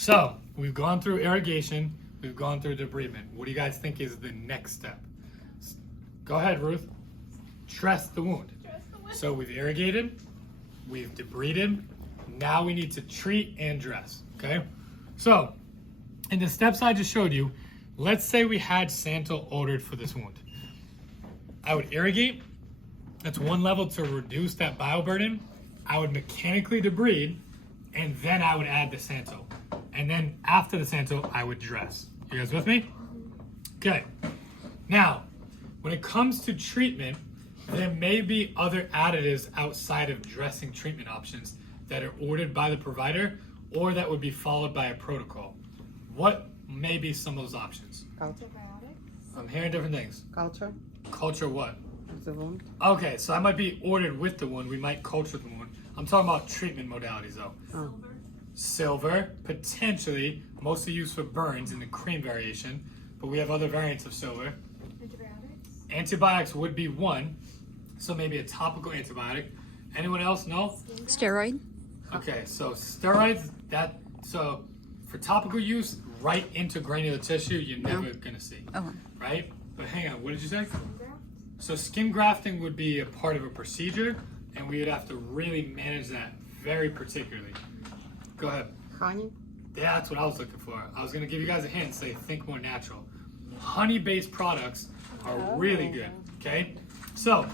So we've gone through irrigation, we've gone through debridement. What do you guys think is the next step? Go ahead, Ruth. Dress the wound. So we've irrigated, we've debrided, now we need to treat and dress, okay? So in the steps I just showed you, let's say we had Santal ordered for this wound. I would irrigate, that's one level to reduce that bioburden. I would mechanically debride, and then I would add the Santal. And then after the Santal, I would dress. You guys with me? Okay. Now, when it comes to treatment, there may be other additives outside of dressing treatment options that are ordered by the provider or that would be followed by a protocol. What may be some of those options? Antibiotics? I'm hearing different things. Culture Culture what? of the wound. Okay, so I might be ordered with the wound. We might culture the wound. I'm talking about treatment modalities though. Oh. Silver, potentially, mostly used for burns in the cream variation, but we have other variants of silver. Antibiotics? Antibiotics would be one, so maybe a topical antibiotic. Anyone else? No? Steroid? Okay, so steroids, so for topical use, right into granular tissue, you're never gonna see, Oh. right? But hang on, what did you say? Skin graft? So skin grafting would be a part of a procedure, and we would have to really manage that very particularly. Go ahead. Honey. Yeah, that's what I was looking for. I was gonna give you guys a hint, say think more natural. Honey-based products are really good, okay? So,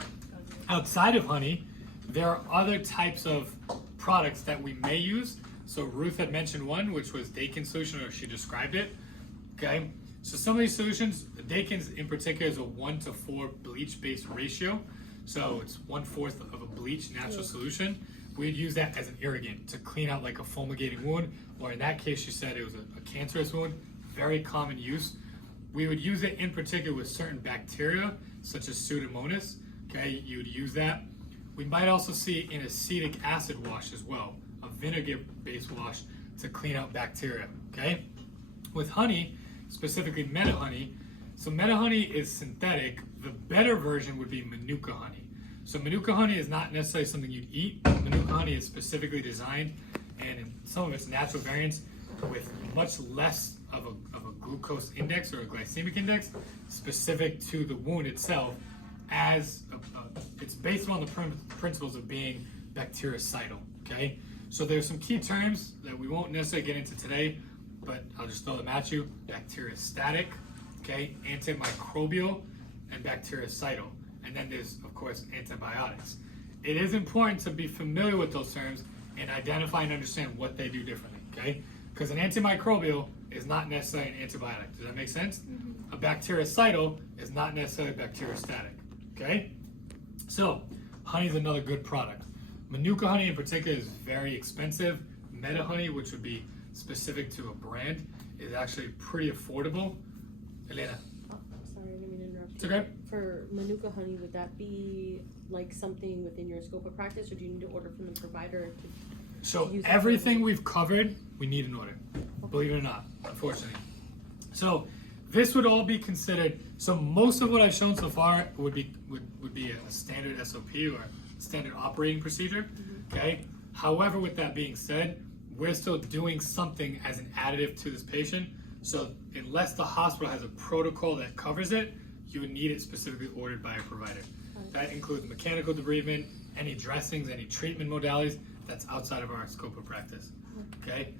outside of honey, there are other types of products that we may use. So Ruth had mentioned one, which was Dakin solution, or she described it, okay? So some of these solutions, Dakin's in particular is a 1-to-4 bleach-based ratio. So it's 1/4 of a bleach natural solution. We'd use that as an irrigant to clean out like a fumigating wound, or in that case, she said it was a cancerous wound, very common use. We would use it in particular with certain bacteria, such as Pseudomonas, okay? You would use that. We might also see an acetic acid wash as well, a vinegar-based wash to clean out bacteria, okay? With honey, specifically meta honey, so meta honey is synthetic. The better version would be Manuka honey. So Manuka honey is not necessarily something you'd eat. Manuka honey is specifically designed, and in some of its natural variants, with much less of a glucose index or a glycemic index, specific to the wound itself, as it's based on the principles of being bactericidal, okay? So there's some key terms that we won't necessarily get into today, but I'll just throw them at you. Bacteriostatic, okay? Antimicrobial, and bactericidal. And then there's, of course, antibiotics. It is important to be familiar with those terms and identify and understand what they do differently, okay? Because an antimicrobial is not necessarily an antibiotic. Does that make sense? Mm-hmm. A bactericidal is not necessarily bacteriostatic, okay? So, honey is another good product. Manuka honey in particular is very expensive. Meta honey, which would be specific to a brand, is actually pretty affordable. Elena. Oh, sorry, I didn't mean to interrupt you. It's okay. For Manuka honey, would that be like something within your scope of practice, or do you need to order from the provider to So use it everything for- we've covered, we need an order. Believe it or not, unfortunately. So this would all be considered. So most of what I've shown so far would be a standard SOP or standard operating procedure. Okay. However, with that being said, we're still doing something as an additive to this patient. So unless the hospital has a protocol that covers it, you would need it specifically ordered by a provider. That includes mechanical debridement, any dressings, any treatment modalities. That's outside of our scope of practice. Okay.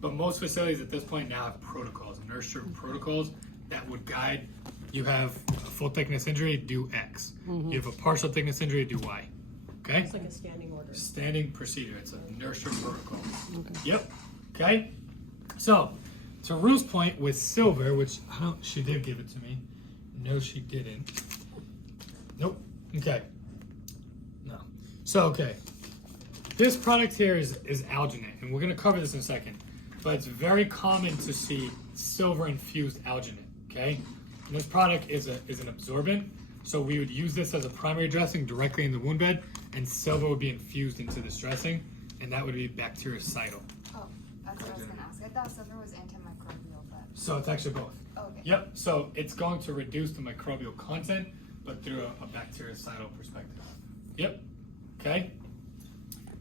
But most facilities at this point now have protocols, nurse-driven protocols that would guide. You have a full thickness injury, do X. You have a partial thickness injury, do Y. Okay? It's like a standing order. Standing procedure. It's a nurse-driven protocol. Okay. Yep. Okay? So, to Ruth's point with silver, which she did give it to me. No, she didn't. Nope. Okay. No. So, okay. This product here is alginate, and we're going to cover this in a second. But it's very common to see silver-infused alginate, okay? And this product is an absorbent, so we would use this as a primary dressing directly in the wound bed, and silver would be infused into this dressing, and that would be bactericidal. Oh, that's what I was gonna ask. I thought silver was antimicrobial, but. So it's actually both. Oh, okay. Yep, so it's going to reduce the microbial content, but through a bactericidal perspective. Yep, okay?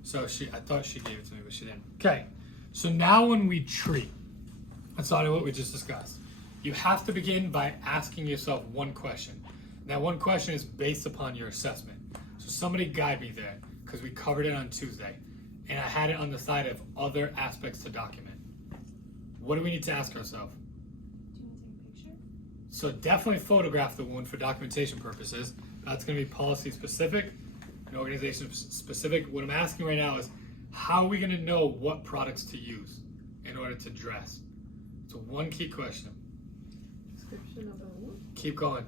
So I thought she gave it to me, but she didn't. Okay, So now when we treat, that's already what we just discussed. You have to begin by asking yourself one question. That one question is based upon your assessment. So somebody guide me there, because we covered it on Tuesday, and I had it on the side of other aspects to document. What do we need to ask ourselves? Do you want to take a picture? So definitely photograph the wound for documentation purposes. That's going to be policy specific and organization specific. What I'm asking right now is, how are we going to know what products to use in order to dress? So one key question. Description of a wound. Keep going.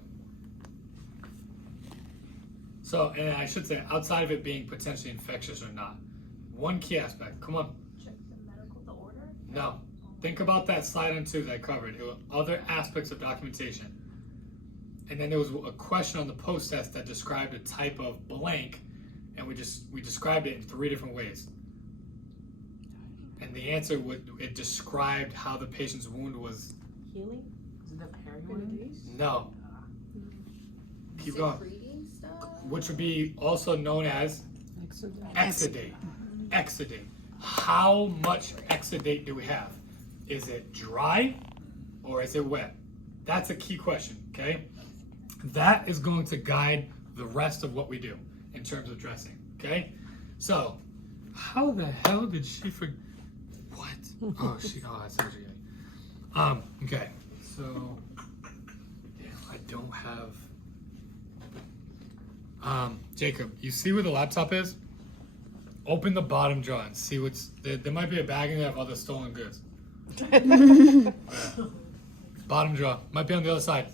So, and I should say, outside of it being potentially infectious or not, one key aspect. Come on. Check the medical, the order? No. Think about that slide on 2 that I covered. It was other aspects of documentation. And then there was a question on the post test that described a type of blank, and we described it in 3 different ways. And the answer it described how the patient's wound was. Healing? Is it the period? No. Keep going. Secreting stuff? Which would be also known as exudate. Exudate. How much exudate do we have? Is it dry or is it wet? That's a key question, okay? That is going to guide the rest of what we do in terms of dressing, okay? So, how the hell did she forget? What? Oh, that's what you're getting. Okay, so, damn, I don't have, Jacob, you see where the laptop is? Open the bottom drawer and see what's, there might be a bag in there of other stolen goods. Bottom drawer, might be on the other side.